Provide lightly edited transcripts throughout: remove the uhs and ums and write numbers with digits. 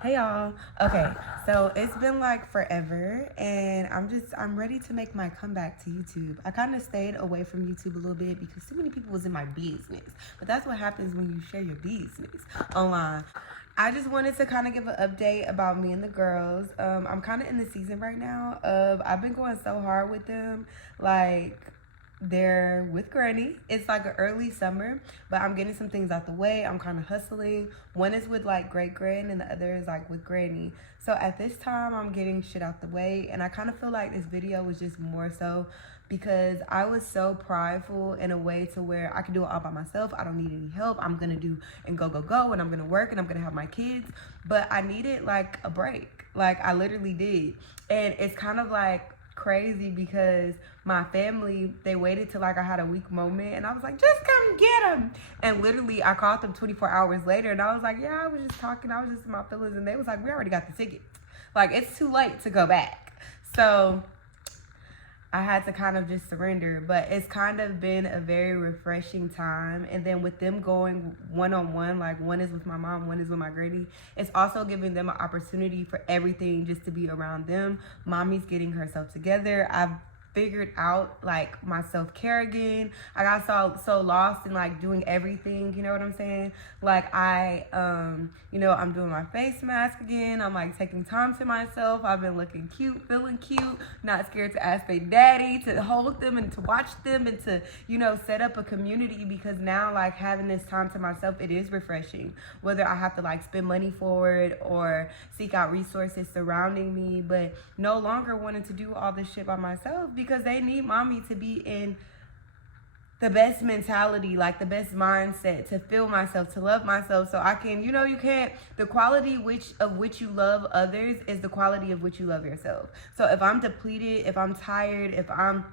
Hey y'all. Okay, so it's been like forever and I'm ready to make my comeback to YouTube. I kind of stayed away from YouTube a little bit because too many people was in my business. But that's what happens when you share your business online. I just wanted to kind of give an update about me and the girls. I'm kind of in the season right now of I've been going so hard with them. Like they're with Granny. It's like an early summer, but I'm getting some things out the way. I'm kind of hustling. One is with like great grand, and the other is like with Granny. So at this time, I'm getting shit out the way, and I kind of feel like this video was just more so because I was so prideful in a way to where I can do it all by myself. I don't need any help. I'm gonna do and go, and I'm gonna work, and I'm gonna have my kids. But I needed like a break. Like I literally did, and it's kind of like crazy because my family, they waited till like I had a weak moment and I was like, just come get him. And literally I called them 24 hours later and I was like, yeah, I was just talking, I was just in my feelings, and they was like, we already got the ticket. Like it's too late to go back. So I had to kind of just surrender, but it's kind of been a very refreshing time. And then with them going one on one, like one is with my mom, one is with my granny, it's also giving them an opportunity for everything just to be around them. Mommy's getting herself together. I've figured out like my self-care again. I got so lost in like doing everything, you know what I'm saying? Like I'm doing my face mask again. I'm like taking time to myself. I've been looking cute, feeling cute, not scared to ask their daddy to hold them and to watch them and to, set up a community, because now like having this time to myself, it is refreshing. Whether I have to like spend money for it or seek out resources surrounding me, but no longer wanting to do all this shit by myself because they need mommy to be in the best mentality, like the best mindset to feel myself, to love myself, so I can, you can't, the quality of which you love others is the quality of which you love yourself. So if I'm depleted, if I'm tired, if I'm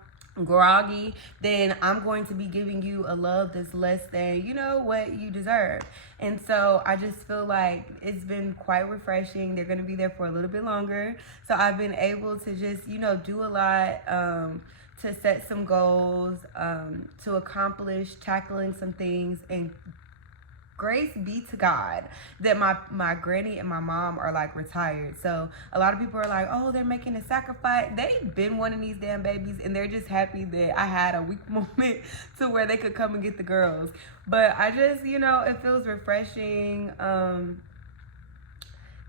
groggy, then I'm going to be giving you a love that's less than, what you deserve. And so I just feel like it's been quite refreshing. They're going to be there for a little bit longer. So I've been able to just, do a lot, to set some goals, to accomplish tackling some things, and grace be to God that my granny and my mom are like retired. So a lot of people are like, oh, they're making a sacrifice. They've been wanting these damn babies and they're just happy that I had a weak moment to where they could come and get the girls. But I just, it feels refreshing.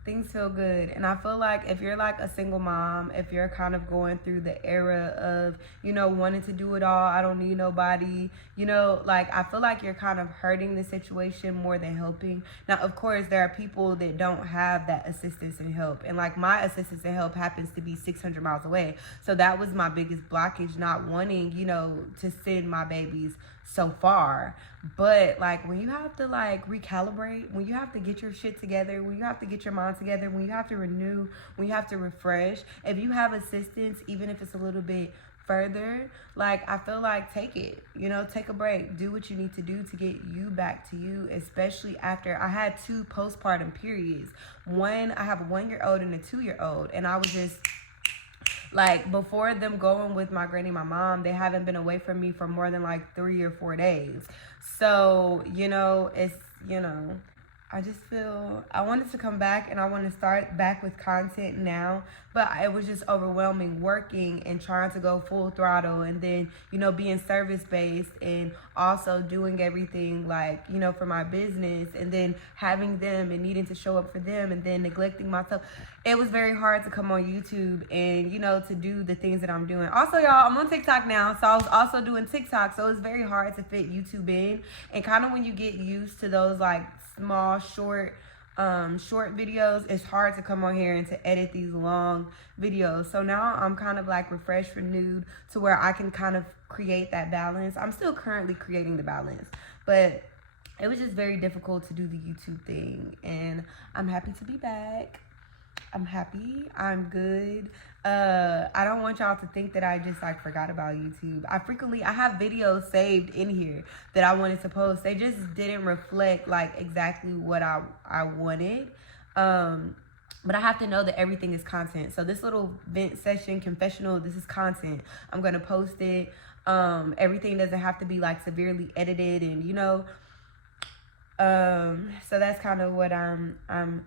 Things feel good. And I feel like if you're like a single mom, if you're kind of going through the era of, wanting to do it all, I don't need nobody, like I feel like you're kind of hurting the situation more than helping. Now, of course, there are people that don't have that assistance and help. And like my assistance and help happens to be 600 miles away. So that was my biggest blockage, not wanting, to send my babies so far. But like when you have to like recalibrate, when you have to get your shit together, when you have to get your mind together, when you have to renew, when you have to refresh, if you have assistance, even if it's a little bit further, like I feel like take it, take a break, do what you need to do to get you back to you, especially after I had 2 postpartum periods. I have a 1-year-old and a 2-year-old, and I was just like, before them going with my granny, my mom, they haven't been away from me for more than like 3 or 4 days. So, it's, I just feel I wanted to come back and I want to start back with content now, but it was just overwhelming working and trying to go full throttle, and then, being service based and also doing everything like, for my business, and then having them and needing to show up for them and then neglecting myself. It was very hard to come on YouTube and, to do the things that I'm doing. Also, y'all, I'm on TikTok now, so I was also doing TikTok, so it's very hard to fit YouTube in. And kind of when you get used to those like small short videos, it's hard to come on here and to edit these long videos. So now I'm kind of like refreshed, renewed, to where I can kind of create that balance. I'm still currently creating the balance, but it was just very difficult to do the YouTube thing, and I'm happy to be back. I'm happy. I'm good. I don't want y'all to think that I just like forgot about YouTube. I have videos saved in here that I wanted to post. They just didn't reflect like exactly what I wanted. But I have to know that everything is content. So this little vent session, confessional, this is content. I'm gonna post it. Everything doesn't have to be like severely edited, and so that's kind of what I'm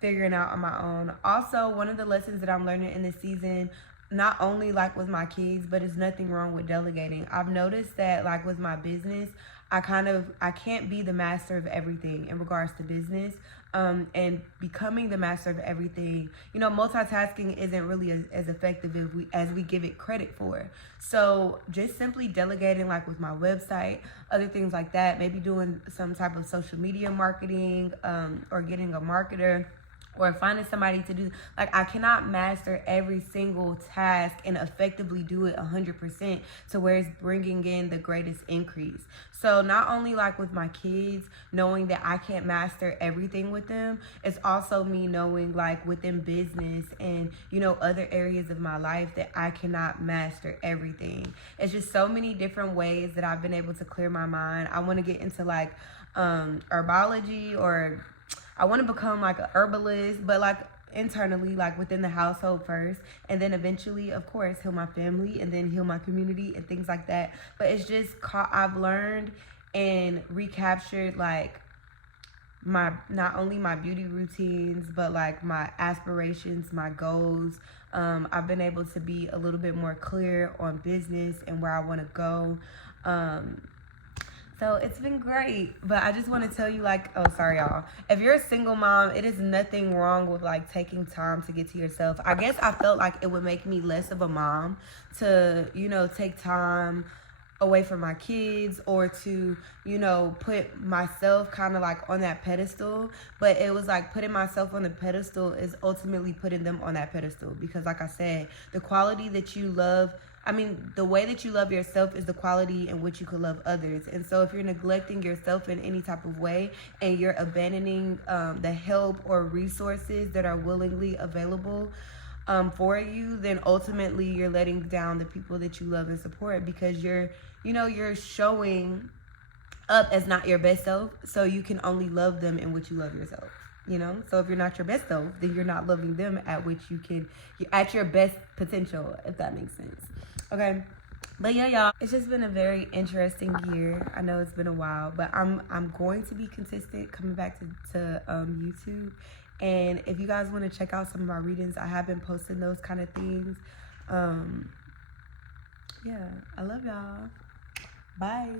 figuring out on my own. Also, one of the lessons that I'm learning in this season, not only like with my kids, but it's nothing wrong with delegating. I've noticed that like with my business, I can't be the master of everything in regards to business. And becoming the master of everything, you know, multitasking isn't really as effective as we give it credit for. So just simply delegating, like with my website, other things like that, maybe doing some type of social media marketing, or getting a marketer, or finding somebody to do. Like, I cannot master every single task and effectively do it 100% to where it's bringing in the greatest increase. So not only like with my kids, knowing that I can't master everything with them, it's also me knowing like within business and, you know, other areas of my life that I cannot master everything. It's just so many different ways that I've been able to clear my mind. I want to get into like herbology, or I want to become like a herbalist, but like internally, like within the household first, and then eventually, of course, heal my family and then heal my community and things like that. But it's just I've learned and recaptured like my, not only my beauty routines, but like my aspirations, my goals. I've been able to be a little bit more clear on business and where I want to go. So it's been great, but I just want to tell you, like, oh, sorry, y'all. If you're a single mom, it is nothing wrong with, like, taking time to get to yourself. I guess I felt like it would make me less of a mom to, you know, take time away from my kids, or to, you know, put myself kind of like on that pedestal. But it was like putting myself on the pedestal is ultimately putting them on that pedestal, because like I said, the quality that you love, the way that you love yourself is the quality in which you could love others. And so if you're neglecting yourself in any type of way, and you're abandoning the help or resources that are willingly available for you, then ultimately you're letting down the people that you love and support, because you're showing up as not your best self, so you can only love them in which you love yourself. So if you're not your best self, then you're not loving them at which you're at your best potential, if that makes sense. Okay. But yeah, y'all, it's just been a very interesting year. I know it's been a while, but I'm going to be consistent coming back to YouTube. And if you guys want to check out some of my readings, I have been posting those kind of things. Yeah, I love y'all. Bye.